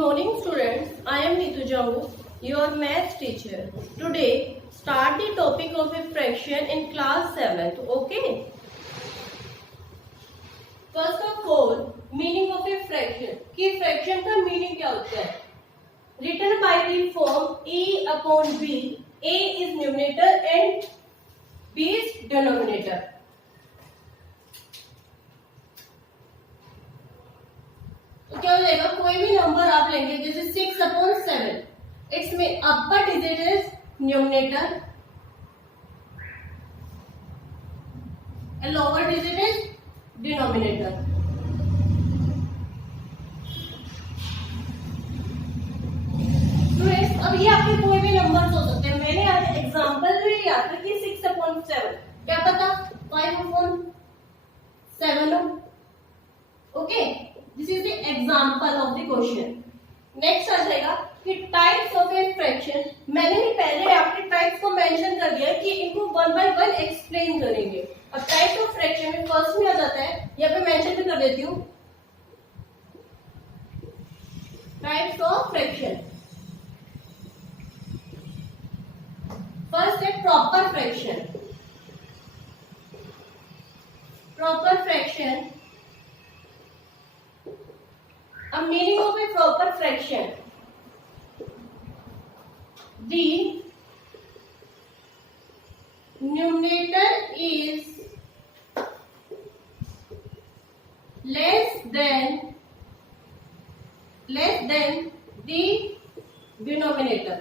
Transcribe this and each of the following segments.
morning students, I am Neetu Jammu, your math teacher. Today, start the topic of a fraction in class 7th, okay? First of all, meaning of a fraction. कि fraction का meaning क्या होता है? Written by the form A upon B, A is numerator and B is denominator. तो क्या हो जाएगा? कोई भी नंबर आप लेंगे जैसे 6/7, इट्स में upper digit is numerator and lower digit is denominator. Students, अब ये आपके कोई भी नंबर्स हो सकते हैं. मैंने आज एग्जांपल भी लिया था कि 6/7, क्या पता 5/7 हो. Okay, this is the example of the question. Next आ जाएगा कि टाइप्स ऑफ ए फ्रैक्शन. मैंने ही पहले आपके टाइप्स को मेंशन कर दिया कि इनको वन बाय वन एक्सप्लेन करेंगे. अब टाइप्स ऑफ फ्रैक्शन में फर्स्ट में आ जाता है, यहाँ पे मेंशन भी कर देती हूँ, टाइप्स ऑफ फ्रैक्शन. फर्स्ट है proper fraction. Proper fraction. A meaning of a proper fraction. The numerator is less than the denominator.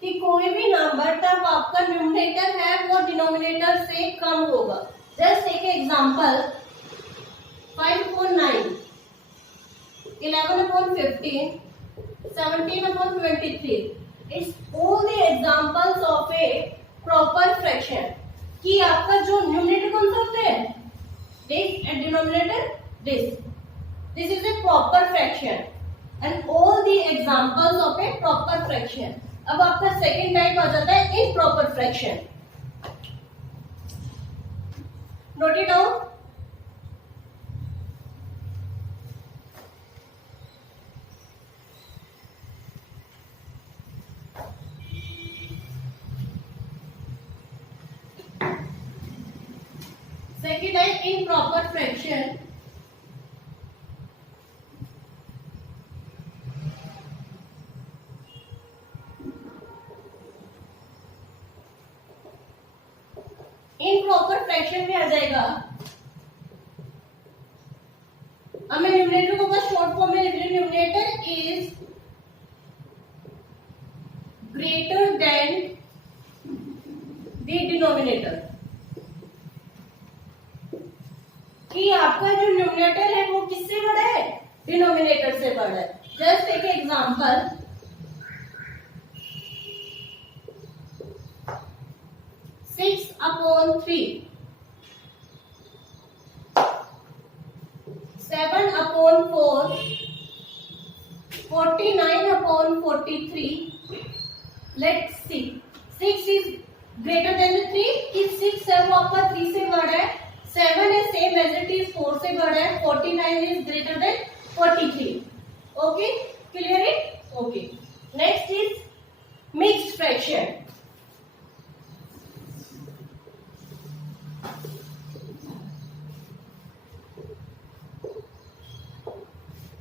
कि कोई भी नंबर तब आपका न्यूमरेटर है वो डिनोमिनेटर से कम होगा. Just take example 5/9, 11/15, 17/23. It's all the examples of a proper fraction. कि आपका जो न्यूमरेटर कौन सा होता है, this and denominator this. This is a proper fraction and all the examples of a proper fraction. अब आपका सेकेंड टाइप आ जाता है improper fraction. Note it down. Second type improper fraction. improper fraction में आ जाएगा. अब मैं न्यूमरेटर को बस शॉर्ट फॉर्म में लिख रही हूँ. Numerator is greater than the denominator. कि आपका जो न्यूमरेटर है वो किससे बड़ा है, डिनोमिनेटर से बड़ा है. Just take example 6/3, 7/4, 49/43. Let's see, 6 is greater than the 3. कि 6 है वो आपका 3 से बड़ा है. 7 is same as it is 4 से बड़ा है. 49 is greater than 43. Okay, clear it? Okay. Next is mixed fraction.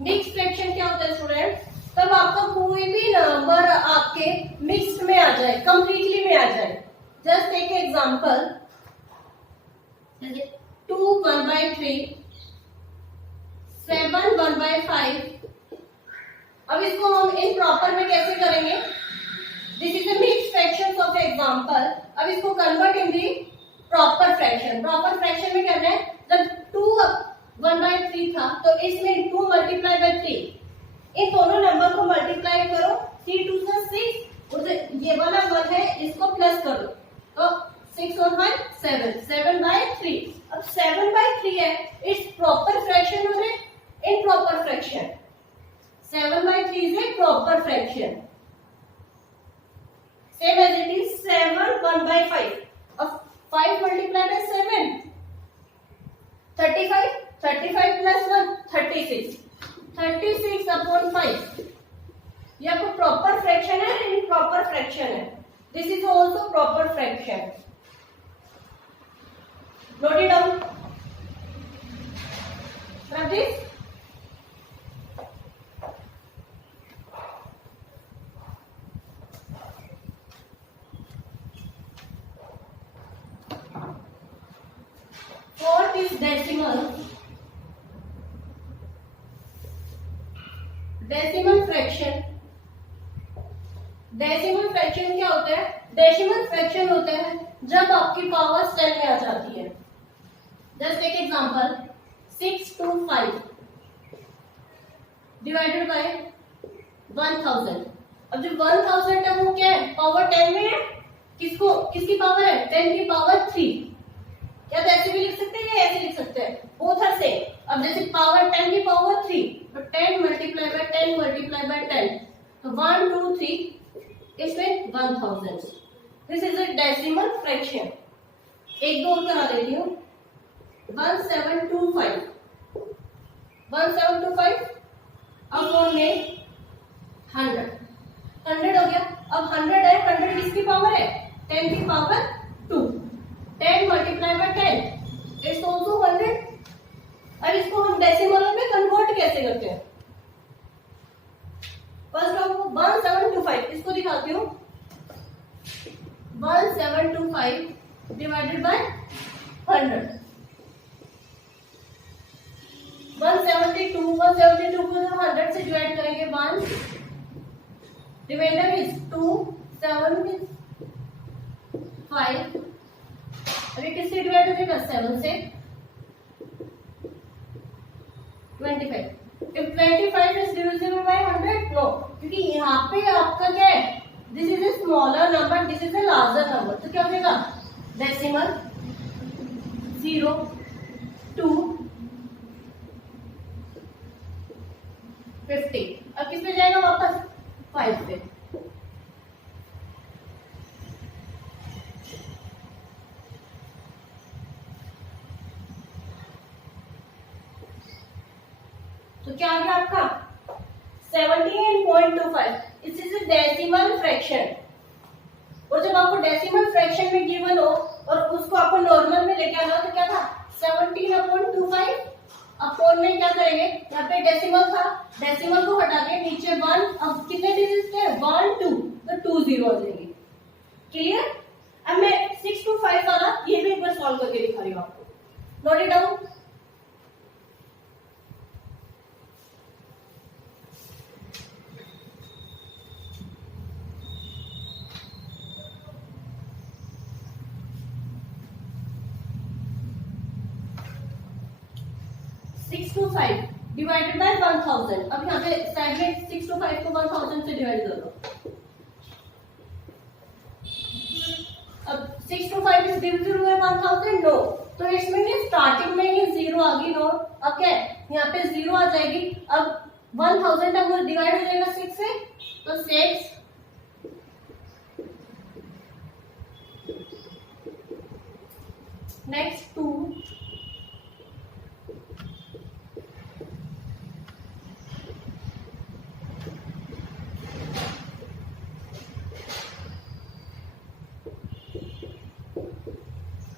Mixed fraction क्या होता है स्टूडेंट? तब आपका कोई भी नंबर आपके मिक्स्ड में आ जाए, कंप्लीटली में आ जाए. Just take example 2 1/3, 7 1/5. अब इसको हम इन प्रॉपर में कैसे करेंगे? This is the mixed fractions of example. अब इसको convert in the proper fraction. Proper fraction में करना है, जब 2 1/3 था तो इसमें 2 मल्टीप्लाई बाय 3. इन दोनों नंबर को मल्टीप्लाई करो. 3 2 6, और ये वाला 1 है इसको प्लस करो तो 6 और 1 7, 7/3. अब 7/3 है, इट्स प्रॉपर फ्रैक्शन और improper fraction. 7/3 is a proper fraction. Same as it is 7 1/5. अब 5 multiplied by 7, 35. 35 plus 1, 36 अपॉन 5 ये आपको प्रॉपर फ्रैक्शन है या इम्प्रॉपर फ्रैक्शन है? This is also proper fraction. Note it down. Practice. Fourth is decimal. Decimal fraction. Decimal fraction क्या होता है? Decimal fraction होता है जब आपकी पावर 10 में आ जाती है. Just take example. 625 divided by 1000. अब जो 1000 है वो क्या है? पावर 10 में है. किसकी पावर है? 10 की पावर 3. क्या तो ऐसे भी लिख सकते हैं या ऐसे लिख सकते हैं? Both are same. अब जैसे पावर 10 की पावर 3 तो 10 मल्टीप्लाई बाय 10 मल्टीप्लाई बाय 10 तो 1 2 3 इसमें 1000. This is a decimal fraction. एक दो और करा देती हूँ. 1725 अपॉन में 100 हो गया. अब 100 है. 100 किसकी पावर है? 10 की power 2. 10 multiply by 10 it's also 100. अब इसको हम डेसिमल में कन्वर्ट कैसे करते हैं? फर्स्ट आपको 1725 इसको दिखाती हूँ. 1725 डिवाइडेड बाय 100. 172 को 100 से डिवाइड करेंगे 1. Remainder is 2 7 5. अभी किससे डिवाइड हो जाएगा? 7 से. 25. If 25 is divisible by 100, no, क्योंकि यहाँ पे आपका क्या है? This is a smaller number, this is a larger number. तो क्या हो जाएगा? डेसिमल 0 2 50. अब किस पे जाएगा वापस? 5 पे. तो क्या आ गया आपका? 17.25. इस इज अ डेसिमल फ्रैक्शन. और जब आपको डेसिमल फ्रैक्शन में गिवन हो और उसको आपको नॉर्मल में लेके आना तो क्या था? 17.25 अपॉन में क्या करेंगे? यहाँ पे डेसिमल था. डेसिमल को हटा के नीचे 1. अब कितने डिजिट थे? 1 2 तो 2 0 आ जाएंगे. क्लियर? अब मैं 6 to 5 वाला ये भी एक बार सॉल्व करके दिखा रही हूँ आपको. Note it down. Six to 5 divided by 1000. अब यहाँ पे साइड में 6 to 5 को 1000 से डिवाइड कर दो. अब 6 to 5 is divisible by 1000. No. तो इसमें कि स्टार्टिंग में ये 0 आ गई. नो. अब क्या है? यहाँ पे 0 आ जाएगी. अब 1000 अब वो डिवाइड हो जाएगा 6 से तो 6 नेक्स्ट 2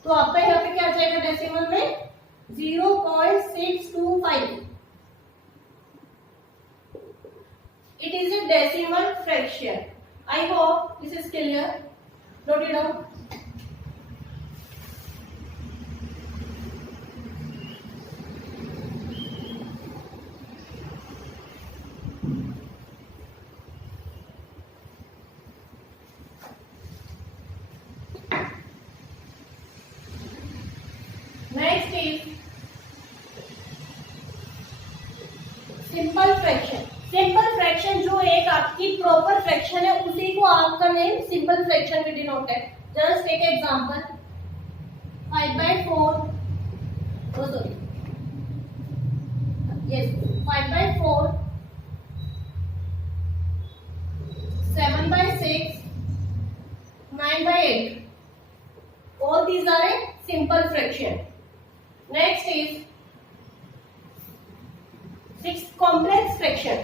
तो आपका यहाँ पे क्या आ जाएगा डेसिमल में? 0.625. It is a decimal fraction. I hope this is clear. Note it down. Next is simple fraction. Simple fraction जो एक आपकी प्रॉपर फ्रैक्शन है उसी को आपका नेम सिंपल फ्रैक्शन में डिनोट है. Just take example 5/4. oh sorry yes 5/4 7/6 9/8. all these are a simple fraction. Next is 6 complex fraction.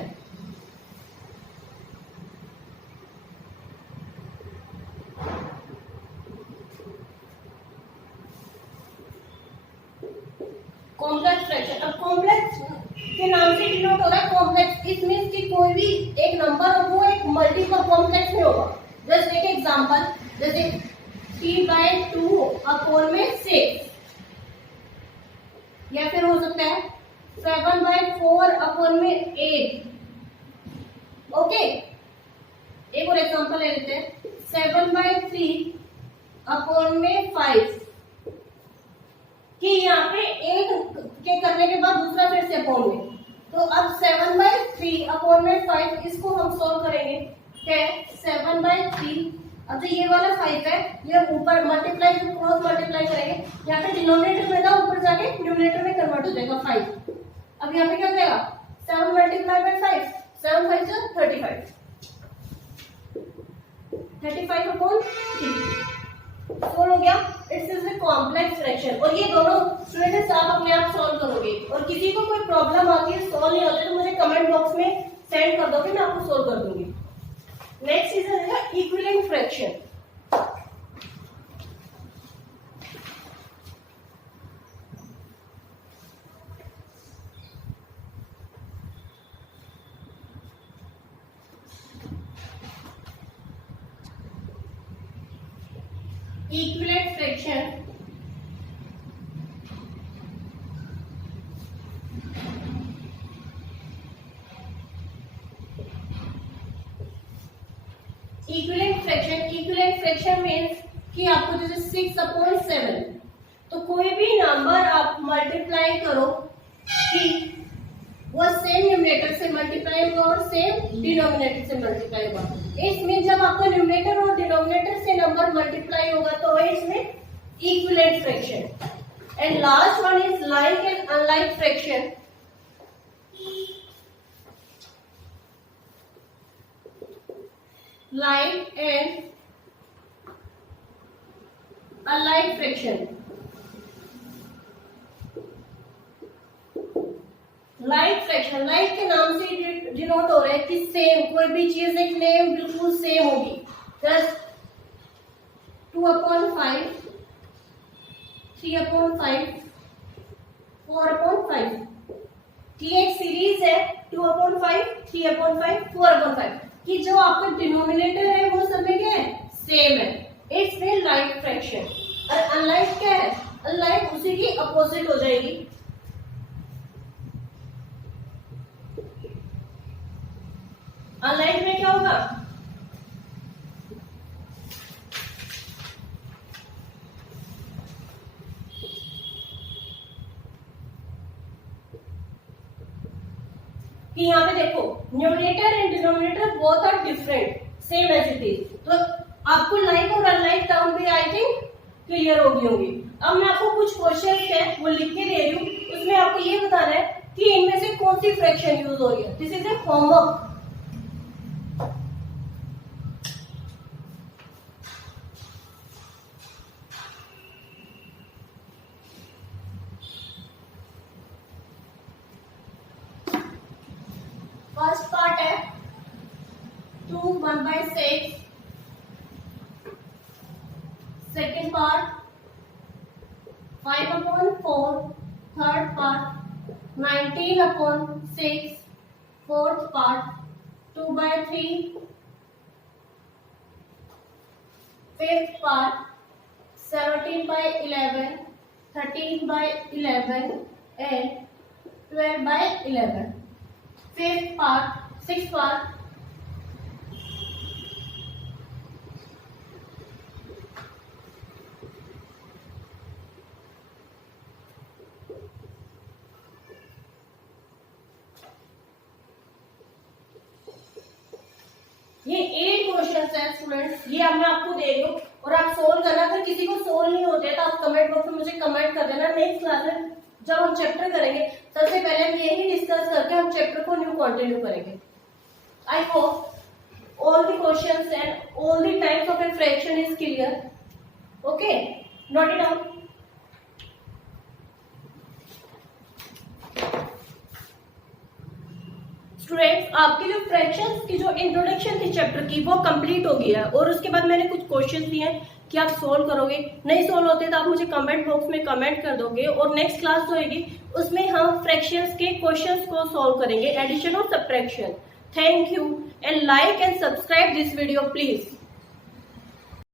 Complex fraction, अब कॉम्प्लेक्स के नाम से डिनोट हो रहा है कॉम्प्लेक्स, इट मींस कि कोई भी एक नंबर हो वो एक मल्टीपल कॉम्प्लेक्स में होगा। जस्ट एक एग्जांपल, जैसे 3/2 अपॉन में 6, या फिर हो सकता है 7/4 अपॉन में 8। ओके, एक और एग्जांपल ले लेते हैं, 7/3 अपॉन में 5, कि यहाँ पे एक के करने के बाद दूसरा फिर से अपॉन में। तो अब 7/3 अपॉन में 5, इसको हम सॉल्व करेंगे। क्या है 7/3, अब तो ये वाला 5 है, ये ऊपर मल्टीप्लाई क्रॉस मल्टीप्लाई करेंगे, यहाँ पे डिनोमिनेटर में था, ऊपर जाके न्यूमरेटर में कन्वर्ट हो जाएगा 5। अब यहाँ पे क्या हो जाएगा 7 मल्टीप्लाई बाय 5, 7 5 से 35, 35 अपॉन 3 सोल्व हो गया। It's is a complex fraction. और ये दोनों स्टूडेंट्स आप अपने आप सॉल्व करोगे, और किसी को कोई प्रॉब्लम आती है सॉल्व नहीं होती तो मुझे कमेंट बॉक्स में सेंड कर दोगे, मैं आपको सॉल्व कर दूंगी। नेक्स्ट चीज है equivalent fraction. Equivalent fraction equivalent fraction means कि आपको जैसे 6/7, तो कोई भी नंबर आप मल्टीप्लाई करो कि वो सेम न्यूमरेटर से मल्टीप्लाई होगा और सेम डिनोमिनेटर से मल्टीप्लाई होगा। इसमें जब आपका न्यूमरेटर और डिनोमिनेटर से नंबर मल्टीप्लाई होगा तो इसमें equivalent fraction. And last one is like and unlike fraction. Like and alike fraction। Like fraction, like के नाम से डिनोट हो रहा है कि सेम, कोई भी चीज एक नेम बिल्कुल सेम होगी। जस्ट 2/5, 3/5, 4/5, ये एक सीरीज है 2/5, 3/5, 4/5 कि जो आपका डिनोमिनेटर है वो सब में क्या है सेम है। इट्स में लाइक फ्रैक्शन। और अनलाइक क्या है, अनलाइक उसी की अपोजिट हो जाएगी। अनलाइक में क्या होगा, कि यहाँ पे देखो numerator and denominator both are different, same as it is. तो आपको लाइक और अनलाइक टर्म भी आई थिंक क्लियर होगी होंगी। अब मैं आपको कुछ क्वेश्चन है वो लिख के दे रही हूँ, उसमें आपको ये बताना है कि इनमें से कौन सी फ्रैक्शन यूज हो रही है। This is a homework. First part है 2/1/6, second part 5/4, third part 19/6, fourth part 2/3, fifth part 17/11, 13/11 and 12/11। Fifth part, sixth part ये 8 क्वेश्चन है स्टूडेंट्स, ये अब मैं आपको दे रही हूँ और आप सोल्व करना। अगर किसी को सोल्व नहीं होते तो आप कमेंट बॉक्स में मुझे कमेंट कर देना। नेक्स्ट क्लास में जब हम चैप्टर करेंगे सबसे पहले हम यही डिस्कस करके हम चैप्टर को न्यू कंटिन्यू करेंगे। I hope all the questions and all the types of a fraction is clear. Okay, note it down. Students आपकी जो फ्रैक्शंस की जो इंट्रोडक्शन थी चैप्टर की वो कंप्लीट हो गया है और उसके बाद मैंने कुछ क्वेश्चंस दिए हैं कि आप सोल्व करोगे। नहीं सोल्व होते तो आप मुझे कमेंट बॉक्स में कमेंट कर दोगे और नेक्स्ट क्लास जो होगी उसमें हम फ्रैक्शंस के क्वेश्चंस को सॉल्व करेंगे, एडिशन और subtraction. Thank you and like and subscribe this video please.